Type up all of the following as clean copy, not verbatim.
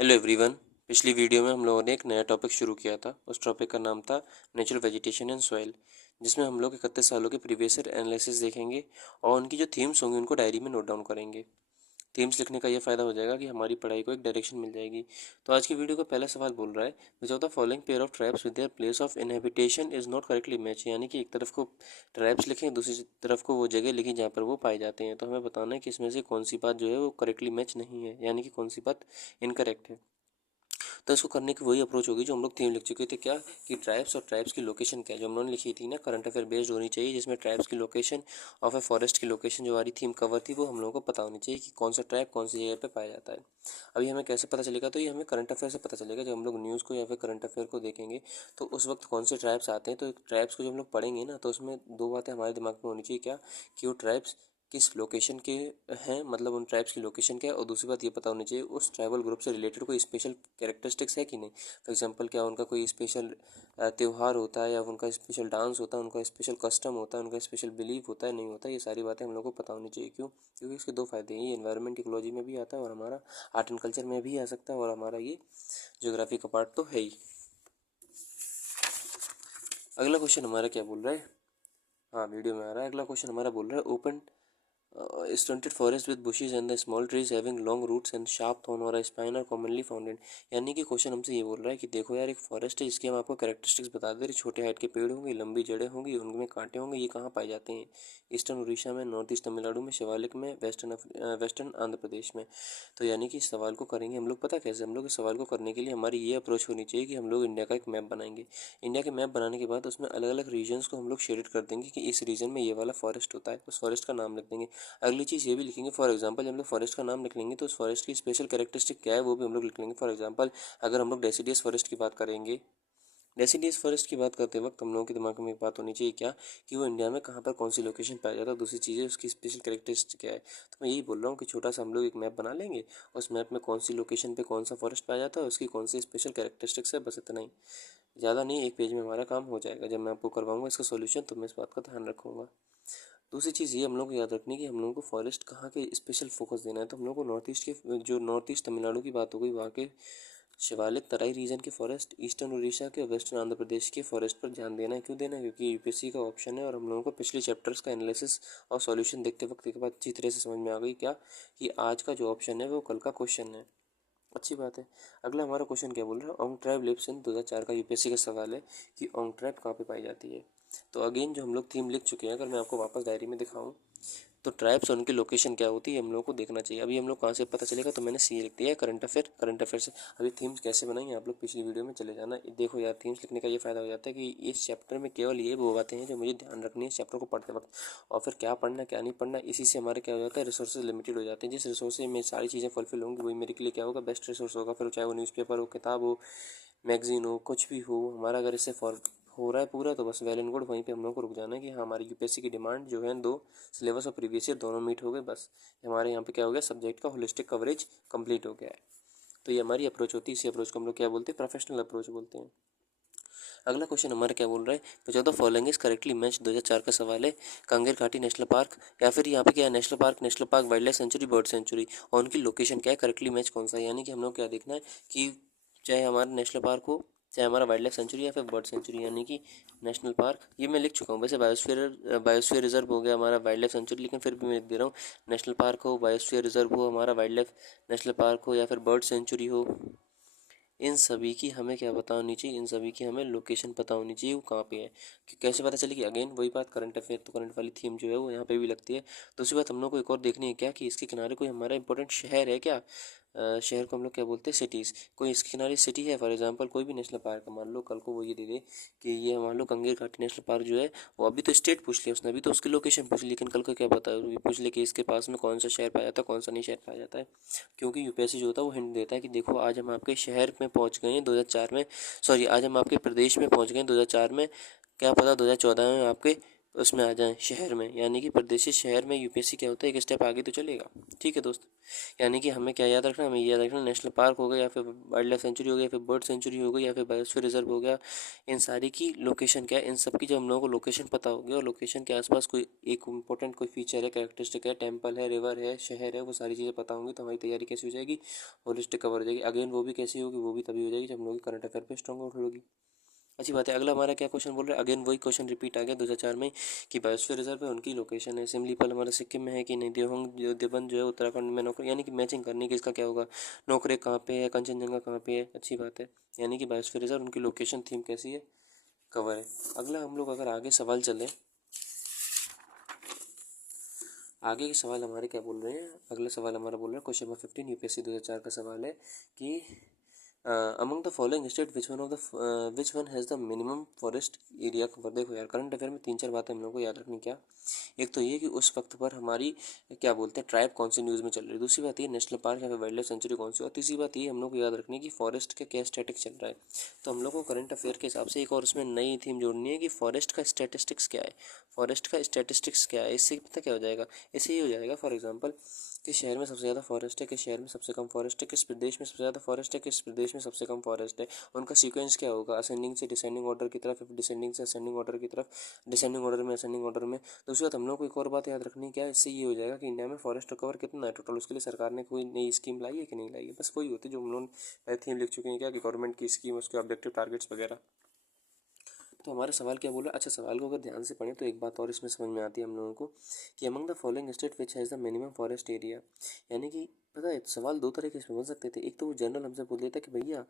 Hello everyone. पिछली video में हम लोगों ने एक नया टॉपिक शुरू किया था। उस टॉपिक का नाम था नेचुरल वेजिटेशन एंड सॉइल, जिसमें हम लोग 31 सालों के प्रीवियस ईयर एनालिसिस देखेंगे और उनकी जो थीम्स होंगी उनको डायरी में नोट डाउन करेंगे। थीम्स लिखने का ये फ़ायदा हो जाएगा कि हमारी पढ़ाई को एक डायरेक्शन मिल जाएगी। तो आज की वीडियो का पहला सवाल बोल रहा है, which of the following pair of tribes with their place of inhabitation is not correctly match. यानी कि एक तरफ को ट्राइब्स लिखें, दूसरी तरफ को वो जगह लिखी जहाँ पर वो पाए जाते हैं। तो हमें बताना है कि इसमें से कौन सी बात जो है वो करेक्टली मैच नहीं है, यानी कि कौन सी बात इनकरेक्ट है। तो इसको करने की वही अप्रोच होगी जो हम लोग थीम लिख चुके थे, क्या कि ट्राइब्स और ट्राइब्स की लोकेशन क्या है, जो हम लोगों ने लिखी थी ना, करंट अफेयर बेस्ड होनी चाहिए, जिसमें ट्राइब्स की लोकेशन ऑफ ए फॉरेस्ट की लोकेशन जो हमारी थीम कवर थी वो हम लोगों को पता होनी चाहिए कि कौन सा ट्राइब कौन सी जगह पे पाया जाता है। अभी हमें कैसे पता चलेगा, तो ये हमें करंट अफेयर से पता चलेगा। जब हम लोग न्यूज़ को या फिर करंट अफेयर को देखेंगे तो उस वक्त कौन से ट्राइब्स आते हैं, तो ट्राइब्स को जब हम लोग पढ़ेंगे ना तो उसमें दो बातें हमारे दिमाग में होनी चाहिए, क्या कि वो ट्राइब्स किस लोकेशन के हैं, मतलब उन ट्राइब्स की लोकेशन क्या है, और दूसरी बात ये पता होनी चाहिए उस ट्राइबल ग्रुप से रिलेटेड कोई स्पेशल कैरेक्टरिस्टिक्स है कि नहीं। फॉर एग्जांपल क्या उनका कोई स्पेशल त्यौहार होता है, या उनका स्पेशल डांस होता है, उनका स्पेशल कस्टम होता है, उनका स्पेशल बिलीफ होता है नहीं होता। ये सारी बातें हम लोग को पता होनी चाहिए। क्यों? क्योंकि इसके दो फायदे हैं, ये एनवायरनमेंट इकोलॉजी में भी आता है और हमारा आर्ट एंड कल्चर में भी आ सकता है, और हमारा ये ज्योग्राफी का पार्ट तो है ही। अगला क्वेश्चन हमारा क्या बोल रहा है, हाँ वीडियो में आ रहा है। अगला क्वेश्चन हमारा बोल रहा है, open stunted forest with bushes and the small trees having long roots and sharp thorn or a spine are commonly found in। यानी कि क्वेश्चन हमसे ये बोल रहा है कि देखो यार, एक फॉरेस्ट है जिसके हम आपको कैरेक्टरिस्टिक्स बता दे रहे, छोटे हाइट के पेड़ होंगे, लंबी जड़ें होंगी, उनमें कांटे होंगे, ये कहाँ पाए जाते हैं? ईस्टर्न उड़ीसा में, नॉर्थ ईस्ट तमिलनाडु में, शिवालिक में, वेस्टर्न आंध्र प्रदेश में। तो यानी कि इस सवाल को करेंगे हम लोग, पता कैसे? हम लोग इस सवाल को करने के लिए हमारी ये अप्रोच होनी चाहिए कि हम लोग इंडिया का एक मैप बनाएंगे। इंडिया के मैप बनाने के बाद उसमें अलग अलग रीजन्स को हम लोग शेडेड कर देंगे कि इस रीजन में ये वाला फॉरेस्ट होता है, उस फॉरेस्ट का नाम लिख देंगे। अगली चीज़ ये भी लिखेंगे, फॉर एग्जांपल जब हम लोग फॉरेस्ट का नाम लिख लेंगे तो उस फॉरेस्ट की स्पेशल कैरेक्टरिस्टिक क्या है वो भी हम लोग लिख लेंगे। फॉर एग्जांपल अगर हम लोग डेसिडियस फॉरेस्ट की बात करेंगे, डेसिडियस फॉरेस्ट की बात करते वक्त हम लोगों के दिमाग में एक बात होनी चाहिए, क्या कि वो इंडिया में कहाँ पर कौन सी लोकेशन पाया जाता है, दूसरी चीज़ है उसकी स्पेशल कैरेक्टरिस्टिक क्या है। तो मैं यही बोल रहा हूँ कि छोटा सा हम लोग एक मैप बना लेंगे, उस मैप में कौन सी लोकेशन पे कौन सा फॉरेस्ट पाया जाता है, उसकी कौन सी स्पेशल कैरेक्टरिस्टिक्स है, बस इतना ही। ज़्यादा नहीं, एक पेज में हमारा काम हो जाएगा। जब मैं आपको करवाऊंगा इसका सॉल्यूशन तो मैं इस बात का ध्यान रखूँगा। दूसरी चीज़ ये हम लोग को याद रखनी है कि हम लोगों को फॉरेस्ट कहाँ के स्पेशल फोकस देना है। तो हम लोग को नॉर्थ ईस्ट के, जो नॉर्थ ईस्ट तमिलनाडु की बात हो गई, वहाँ के शिवालिक तराई रीजन के फॉरेस्ट, ईस्टर्न उड़ीसा के, वेस्टर्न आंध्र प्रदेश के फॉरेस्ट पर ध्यान देना है। क्यों देना है? क्योंकि यूपीएससी का ऑप्शन है और हम लोगों को पिछले चैप्टर्स का एनालिसिस और सॉल्यूशन देखते वक्त एक बात अच्छी तरह से समझ में आ गई, क्या कि आज का जो ऑप्शन है वो कल का क्वेश्चन है। अच्छी बात है। अगला हमारा क्वेश्चन क्या बोल रहा है, ओंग ट्राइब लिव्स इन, 2004 का यूपीएससी का सवाल है कि ओंग ट्राइब कहाँ पे पाई जाती है। तो अगेन जो हम लोग थीम लिख चुके हैं, अगर मैं आपको वापस डायरी में दिखाऊं तो ट्राइब्स और उनकी लोकेशन क्या होती है हम लोगों को देखना चाहिए। अभी हम लोग कहाँ से पता चलेगा, तो मैंने सी लिख दिया है, करंट अफेयर। करंट अफेयर से अभी थीम्स कैसे बनाएंगे आप लोग पिछली वीडियो में चले जाना। देखो यार, थीम्स लिखने का ये फायदा हो जाता है कि इस चैप्टर में केवल ये वो बातें हैं जो मुझे ध्यान रखनी है इस चैप्टर को पढ़ते वक्त, और फिर क्या पढ़ना क्या नहीं पढ़ना, इसी से हमारे क्या हो जाता है, रिसोर्सेज लिमिटेड हो जाते हैं। जिस रिसोर्स से मेरी सारी चीज़ें फुलफिल होंगी वही मेरे के लिए क्या होगा, बेस्ट रिसोर्स होगा। फिर चाहे वो न्यूज़पेपर हो, किताब हो, मैगजीन हो, कुछ भी हो हमारा, अगर इससे फॉर हो रहा है पूरा तो बस वेल एंड गुड। वहीं पे हम लोग को रुक जाना है कि हाँ, हमारी यूपीएससी की डिमांड जो है, दो सिलेबस और प्रीवियस ईयर दोनों मीट हो गए, बस हमारे यहाँ पे क्या हो गया, सब्जेक्ट का होलिस्टिक कवरेज कंप्लीट हो गया है। तो ये हमारी अप्रोच होती है। इसी अप्रोच को हम लोग क्या बोलते हैं, प्रोफेशनल अप्रोच बोलते हैं। अगला क्वेश्चन हमारा क्या बोल रहा है, तो 14 फॉलोइंग इज करेक्टली मैच, 2004 का सवाल है। कांगेर घाटी नेशनल पार्क, या फिर यहाँ पे क्या है, national park, wild life century, bird sanctuary, और उनकी लोकेशन क्या है, करेक्टली मैच कौन सा है। यानी कि हम लोग क्या देखना है कि चाहे हमारा नेशनल पार्क हो, चाहे हमारा वाइल्ड लाइफ सेंचुरी या फिर बर्ड सेंचुरी, यानी कि नेशनल पार्क ये मैं लिख चुका हूँ वैसे, बायोस्फीयर रिजर्व हो गया हमारा, वाइल्ड लाइफ सेंचुरी, लेकिन फिर भी मैं लिख दे रहा हूँ, नेशनल पार्क हो, बायोस्फीयर रिजर्व हो हमारा, वाइल्ड लाइफ नेशनल पार्क हो, या फिर बर्ड सेंचुरी हो, इन सभी की हमें क्या पता होनी चाहिए, इन सभी की हमें लोकेशन पता होनी चाहिए वो कहाँ पे है। कि कैसे पता चलेगी, अगेन वही बात, करंट अफेयर, तो करंट वाली थीम जो है वो यहाँ पे भी लगती है। दूसरी बात हम लोग को एक और देखनी है, क्या कि इसके किनारे कोई हमारा इंपॉर्टेंट शहर है क्या। शहर को हम लोग क्या बोलते हैं, सिटीज़। कोई इसके किनारे सिटी है, फॉर एग्जांपल कोई भी नेशनल पार्क है, मान लो कल को वो ये दे दे कि ये मान लो कंगेर घाटी नेशनल पार्क जो है, वो अभी तो स्टेट पूछ लिया उसने, अभी तो उसकी लोकेशन पूछ ली, लेकिन कल को क्या पता है, पूछ ले कि इसके पास में कौन सा शहर पाया जाता है, कौन सा नहीं शहर पाया जाता है। क्योंकि यूपीएससी जो होता है वो हिंट देता है कि देखो आज हम आपके शहर में पहुंच गए हैं 2004 में, सॉरी आज हम आपके प्रदेश में पहुंच गए हैं 2004 में, क्या पता 2014 में आपके उसमें आ जाएं शहर में, यानी कि प्रदेश से शहर में यूपीएससी क्या होता है, एक स्टेप आगे तो चलेगा। ठीक है दोस्त, यानी कि हमें क्या याद रखना, हमें याद रखना नेशनल पार्क हो गया, या फिर वाइल्ड लाइफ सेंचुरी हो गया, या फिर बर्ड सेंचुरी हो गई, या फिर बायोस्फीयर रिजर्व हो गया, इन सारी की लोकेशन क्या है, इन सब की जब हम लोगों को लोकेशन पता होगी और लोकेशन के आसपास कोई एक इंपॉर्टेंट कोई फीचर है, कैरेक्टरिस्टिक है, टेम्पल है, रिवर है, शहर है, वो सारी चीज़ें पता होंगी तो हमारी तैयारी कैसी हो जाएगी, होलिस्टिक कवर हो जाएगी। अगेन वो भी कैसी होगी, वो भी तभी हो जाएगी जब हम लोग करंट अफेयर पे स्ट्रॉन्ग आउट होगी। अच्छी बात है। अगला हमारा क्या क्वेश्चन बोल रहा है, अगेन वही क्वेश्चन रिपीट आ गया 2004 में कि बायोस्फीयर रिजर्व है, उनकी लोकेशन है सिमलीपाल हमारा सिक्किम में है कि नहीं, देवबंद जो है उत्तराखंड में, नौकरी यानी कि मैचिंग करनी कि इसका क्या होगा, नौकरी कहाँ पे है, कंचनजंगा कहाँ पे है। अच्छी बात है, यानी कि बायोस्फीयर रिजर्व उनकी लोकेशन थीम कैसी है, कवर है। अगला हम लोग अगर आगे सवाल चले, आगे के सवाल हमारे क्या बोल रहे हैं, अगला सवाल हमारा बोल रहा है क्वेश्चन नंबर 15 यूपीएससी 2004 का सवाल है कि among the following state which one has the minimum forest area cover. देखो यार, करंट अफेयर में 3-4 बातें हम लोग को याद रखनी क्या, एक तो ये कि उस वक्त पर हमारी क्या बोलते हैं ट्राइब कौन सी न्यूज़ में चल रही है, दूसरी बात ये नेशनल पार्क या फिर वाइल्ड लाइफ सेंचुरी कौन सी, और तीसरी बात ये हम लोग को याद रखनी है कि फॉरेस्ट का क्या स्टैटिक चल रहा है। तो हम लोग को करंट अफेयर के हिसाब से एक और उसमें नई थीम जोड़नी है कि फॉरेस्ट का स्टैटिस्टिक्स क्या है, फॉरेस्ट का स्टैटिस्टिक्स क्या है। इससे पता क्या हो जाएगा, इससे ये हो जाएगा फॉर एग्जांपल किस शहर में सबसे ज़्यादा फॉरेस्ट है, किस शहर में सबसे कम फॉरेस्ट है, किस प्रदेश में सबसे ज़्यादा फॉरेस्ट है, किस प्रदेश में सबसे कम फॉरेस्ट है, उनका सीक्वेंस क्या होगा, असेंडिंग से डिसेंडिंग ऑर्डर की तरफ, डिसेंडिंग से असेंडिंग ऑर्डर की तरफ, डिसेंडिंग ऑर्डर में असेंडिंग ऑर्डर में। दूसरी बात हम लोग को एक और बात याद रखनी क्या है, इससे ये हो जाएगा कि इंडिया में फॉरेस्ट कवर कितना है टोटल, उसके लिए सरकार ने कोई नई स्कीम लाई है कि नहीं लाई है। बस वही होती है जो हम लोग थीम लिख चुके हैं क्या, कि गवर्नमेंट की स्कीम, उसके ऑब्जेक्टिव टारगेट्स वगैरह। तो हमारा सवाल क्या बोला, अच्छा सवाल को अगर ध्यान से पढ़ें तो एक बात और इसमें समझ में आती है हम लोगों को कि among the following state which has the minimum forest area. यानी कि पता है सवाल दो तरीके से बन सकते थे, एक तो वो जनरल हमसे बोल देता कि भैया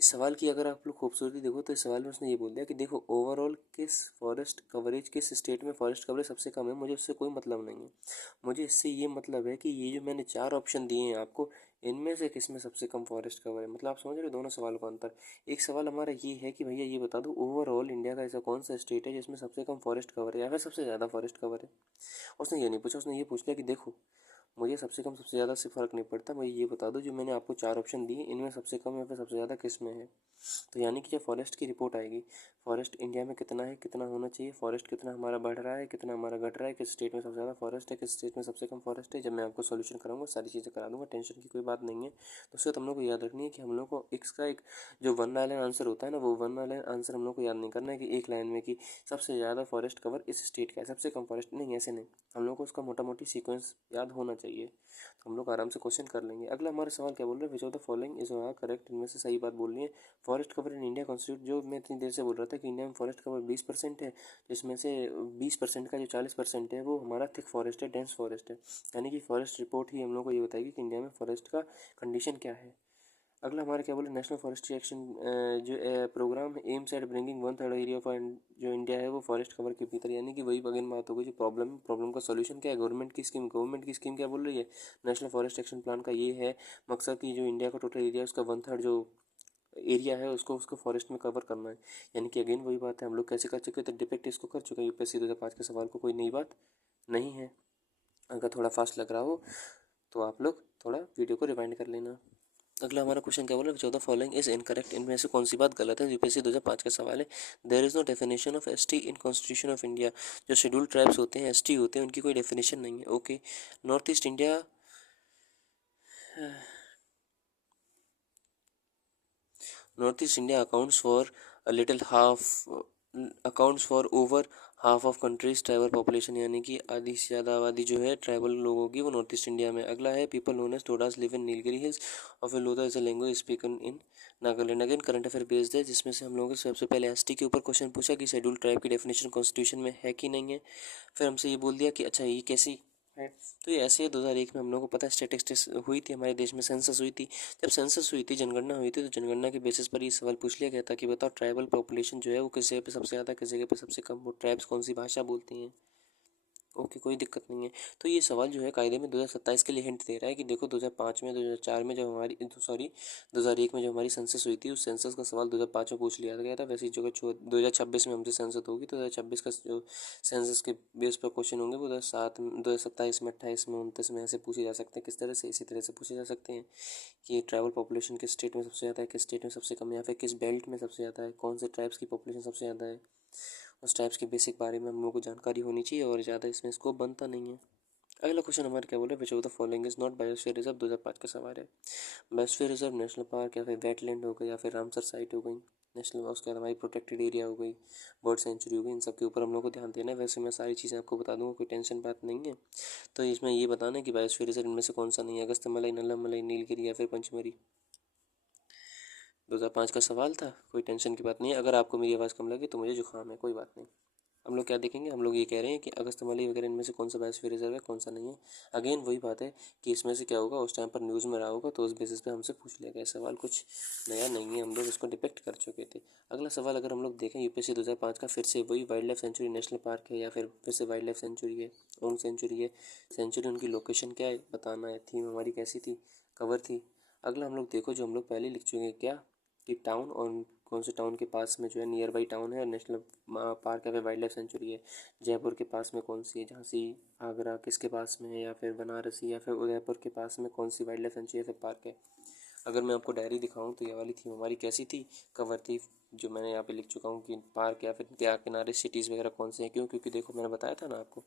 इस सवाल की अगर आप लोग खूबसूरती देखो तो इस सवाल में उसने ये बोल दिया कि देखो ओवरऑल किस फॉरेस्ट कवरेज, किस स्टेट में फॉरेस्ट कवरेज सबसे कम है, मुझे उससे कोई मतलब नहीं है। मुझे इससे ये मतलब है कि ये जो मैंने 4 ऑप्शन दिए हैं आपको, इनमें से किस में सबसे कम फॉरेस्ट कवर है। मतलब आप समझ रहे हो दोनों सवालों का अंतर। एक सवाल हमारा ये है कि भैया ये बता दो ओवरऑल इंडिया का ऐसा कौन सा स्टेट है जिसमें सबसे कम फॉरेस्ट कवर है या फिर सबसे ज़्यादा फॉरेस्ट कवर है। उसने ये नहीं पूछा, उसने ये पूछ लिया कि देखो मुझे सबसे कम सबसे ज़्यादा से फ़र्क नहीं पड़ता, मुझे ये बता दो जो मैंने आपको 4 ऑप्शन दिए इनमें सबसे कम या फिर सबसे ज़्यादा किस में है। तो यानी कि जब फॉरेस्ट की रिपोर्ट आएगी, फॉरेस्ट इंडिया में कितना है, कितना होना चाहिए, फॉरेस्ट कितना हमारा बढ़ रहा है, कितना हमारा घट रहा है, किस स्टेट में सबसे ज़्यादा फॉरेस्ट है, किस स्टेट में सबसे कम फॉरेस्ट है, जब मैं आपको सॉल्यूशन कराऊंगा सारी चीज़ें करा दूंगा, टेंशन की कोई बात नहीं है। तो उससे हम लोग को याद रखनी है कि हम लोग को इसका एक जो वन लाइन आंसर होता है ना, वो वन लाइन आंसर हम लोग को याद नहीं करना है कि एक लाइन में कि सबसे ज़्यादा फॉरेस्ट कवर इस स्टेट का है, सबसे कम फॉरेस्ट नहीं, ऐसे नहीं। हम लोग को उसका मोटा मोटी सीक्वेंस याद होना चाहिए, तो हम लोग आराम से क्वेश्चन कर लेंगे। अगला हमारा सवाल क्या बोल रहे हैं, विच of the following is correct, इनमें से सही बात बोलनी है। Forest cover in India constitute, जो मैं इतनी देर से बोल रहा था कि इंडिया में फॉरेस्ट कवर 20% है, जिसमें से 20% का जो 40% है वो हमारा थिक फॉरेस्ट है, डेंस फॉरेस्ट है। यानी कि फॉरेस्ट रिपोर्ट ही हम लोग को ये बताएगी कि इंडिया में फॉरेस्ट का कंडीशन क्या है। अगला हमारे क्या बोले, नेशनल फॉरेस्ट्री एक्शन जो programme aims at bringing 1/3 area of जो इंडिया है वो फॉरेस्ट कवर के भीतर। यानी कि वही अगेन बात हो गई, जो प्रॉब्लम का सॉल्यूशन क्या है, गवर्नमेंट की स्कीम क्या बोल रही है, नेशनल फॉरेस्ट एक्शन प्लान का ये है मकसद कि जो इंडिया का टोटल एरिया है उसका 1/3 जो एरिया है उसको फॉरेस्ट में कवर करना है। यानी कि अगेन वही बात है, हम लोग कैसे कर चुके थे, डिपेक्ट इसको कर चुके हैं यूपीएससी 2005 के सवाल को, कोई नई बात नहीं है। अगर थोड़ा फास्ट लग रहा हो तो आप लोग थोड़ा वीडियो को रिवाइंड कर लेना। अगला हमारा क्वेश्चन क्या बोला, 14 फॉलोइंग इज इनकरेक्ट, इनमें से कौन सी बात गलत है। यूपीएससी 2005 का सवाल है। There is no definition of ST in constitution of India. जो शेड्यूल्ड ट्राइब्स होते हैं, एसटी होते हैं, उनकी कोई डेफिनेशन नहीं है। Okay, north east India north east India accounts for over half of countries tribal population. यानी कि आधी से ज़्यादा आबादी जो है ट्राइबल लोगों की वो नॉर्थ ईस्ट इंडिया में। अगला है people known as Todas live in Nilgiri hills और फिर Lodha is a language spoken in Nagaland. Again current affair based है, जिसमें से हम लोगों ने सबसे पहले एसटी के ऊपर क्वेश्चन पूछा कि शेड्यूल ट्राइब की डेफिनेशन कॉन्स्टिट्यूशन में है कि नहीं है। फिर हमसे ये बोल दिया कि अच्छा ये कैसी है। तो ये ऐसे 2001 में हम लोगों को पता है स्टैटिस्टिक्स हुई थी हमारे देश में, सेंसस हुई थी। जब सेंसस हुई थी, जनगणना हुई थी, तो जनगणना के बेसिस पर ये सवाल पूछ लिया गया था कि बताओ ट्राइबल पॉपुलेशन जो है वो किस जगह पे सबसे ज़्यादा, किस जगह पे सबसे कम, वो ट्राइब्स कौन सी भाषा बोलती हैं। ओके, कोई दिक्कत नहीं है। तो ये सवाल जो है कायदे में 2027 के लिए हिंट दे रहा है कि देखो 2005 में, 2004 में जब हमारी सॉरी 2001 में जो हमारी सेंसस हुई थी, उस सेंसस का सवाल 2005 में पूछ लिया गया था। वैसे ही जो 2026 में हमसे सेंसस होगी तो 2026 का जो सेंसस के बेस पर क्वेश्चन होंगे वो 2027 में, 28 में, 29 में ऐसे पूछे जा सकते हैं। किस तरह से, इसी तरह से पूछे जा सकते हैं कि ट्राइबल पॉपुलेशन किस स्टेट में सबसे ज़्यादा है, किस स्टेट में सबसे कम है, या फिर किस बेल्ट में सबसे ज़्यादा है, कौन से ट्राइब्स की पॉपुलेशन सबसे ज़्यादा है। उस टाइप्स के बेसिक बारे में हम लोगों को जानकारी होनी चाहिए और ज़्यादा इसमें स्कोप बनता नहीं है। अगला क्वेश्चन हमारा क्या बोल रहा है, which of the following is not biosphere reserve, 2005 का सवाल है। बायोस्फीयर रिजर्व नेशनल पार्क या फिर वेटलैंड हो गई या फिर रामसर साइट हो गई, नेशनल, उसके बाद हमारी प्रोटेक्टेड एरिया हो गई, बर्ड सेंचुरी हो गई, इन सब के ऊपर हम लोग को ध्यान देना है। वैसे मैं सारी चीज़ें आपको बता दूंगा, कोई टेंशन बात नहीं है। तो इसमें ये बताना है कि बायोस्फीयर रिजर्व इनमें से कौन सा नहीं है, अगस्त्यमलई, नल्लामलई, नीलगिरी या फिर पंचमरी। 2005 का सवाल था, कोई टेंशन की बात नहीं है। अगर आपको मेरी आवाज़ कम लगे तो मुझे जुकाम है, कोई बात नहीं। हम लोग क्या देखेंगे, हम लोग ये कह रहे हैं कि अगस्त्यमलई वगैरह इनमें से कौन सा बायोस्फीयर रिजर्व है, कौन सा नहीं है। अगेन वही बात है कि इसमें से क्या होगा, उस टाइम पर न्यूज़ में रहा होगा तो उस बेसिस पे हमसे पूछ लिया गया सवाल, कुछ नया नहीं है, हम लोग इसको डिपेक्ट कर चुके थे। अगला सवाल अगर हम लोग देखें, यूपीएससी 2005 का फिर से वही wild life century national park है या फिर से वाइल्ड लाइफ सेंचुरी है, ओम सेंचुरी है। सेंचुरी उनकी लोकेशन क्या है बताना है, थीम हमारी कैसी थी, कवर थी। अगला हम लोग देखो जो हम लोग पहले लिख चुके हैं क्या, कि टाउन और कौन से टाउन के पास में जो है नियर बाई टाउन है और नेशनल पार्क या फिर वाइल्ड लाइफ सेंचुरी है। जयपुर के पास में कौन सी है, झांसी, आगरा किसके पास में है, या फिर बनारसी या फिर उदयपुर के पास में कौन सी वाइल्ड लाइफ सेंचुरी या फिर पार्क है। अगर मैं आपको डायरी दिखाऊं तो ये वाली थीम हमारी कैसी थी, कवर थी, जो मैंने यहाँ पे लिख चुका हूँ कि पार्क या फिर क्या किनारे सिटीज़ वगैरह कौन से हैं। क्यों, क्योंकि देखो मैंने बताया था ना आपको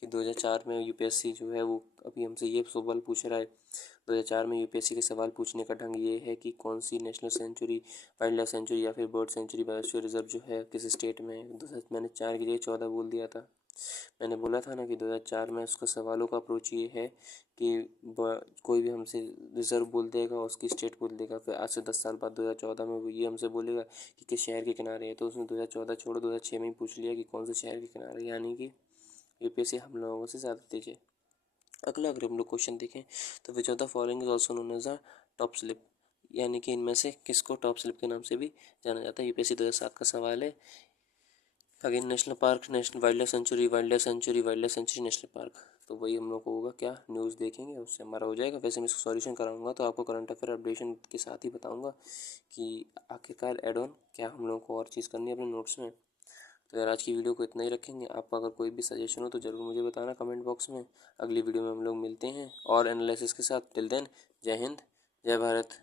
कि 2004 में यूपीएससी जो है वो अभी हमसे ये सवाल पूछ रहा है। 2004 में यूपीएससी के सवाल पूछने का ढंग ये है कि कौन सी national sanctuary, wild life sanctuary या फिर बर्ड सेंचुरी, बायोस्फीयर रिजर्व जो है किस स्टेट में है। मैंने 4 की जगह 14 बोल दिया था। मैंने बोला था ना कि 2004 में उसका सवालों का अप्रोच ये है कि कोई भी हमसे रिजर्व बोल देगा और उसकी स्टेट बोल देगा, फिर आज से 10 साल बाद 2014 में वो ये हमसे बोलेगा कि किस शहर के किनारे है, तो उसने 2014 छोड़ो 2006 में ही पूछ लिया कि कौन से शहर के किनारे, यानी कि यूपीएससी हम लोगों से ज़्यादा तेज है। अगला अगर हम लोग क्वेश्चन देखें तो which of the following is also known as the top slip, यानी कि इनमें से किसको टॉप स्लिप के नाम से भी जाना जाता है। यूपीएससी 2007 का सवाल है। Again national park, national wild life century, wild life century, wild life century, national park. तो वही हम लोग को होगा क्या, न्यूज़ देखेंगे उससे हमारा हो जाएगा। वैसे मैं इसको सॉल्यूशन कराऊंगा तो आपको करंट अफेयर अपडेशन के साथ ही बताऊंगा कि आखिरकार एड ऑन क्या हम लोग को और चीज़ करनी है अपने नोट्स में। तो यार आज की वीडियो को इतना ही रखेंगे। आपका अगर कोई भी सजेशन हो तो ज़रूर मुझे बताना कमेंट बॉक्स में। अगली वीडियो में हम लोग मिलते हैं और एनालिसिस के साथ। टिल देन, जय हिंद, जय भारत।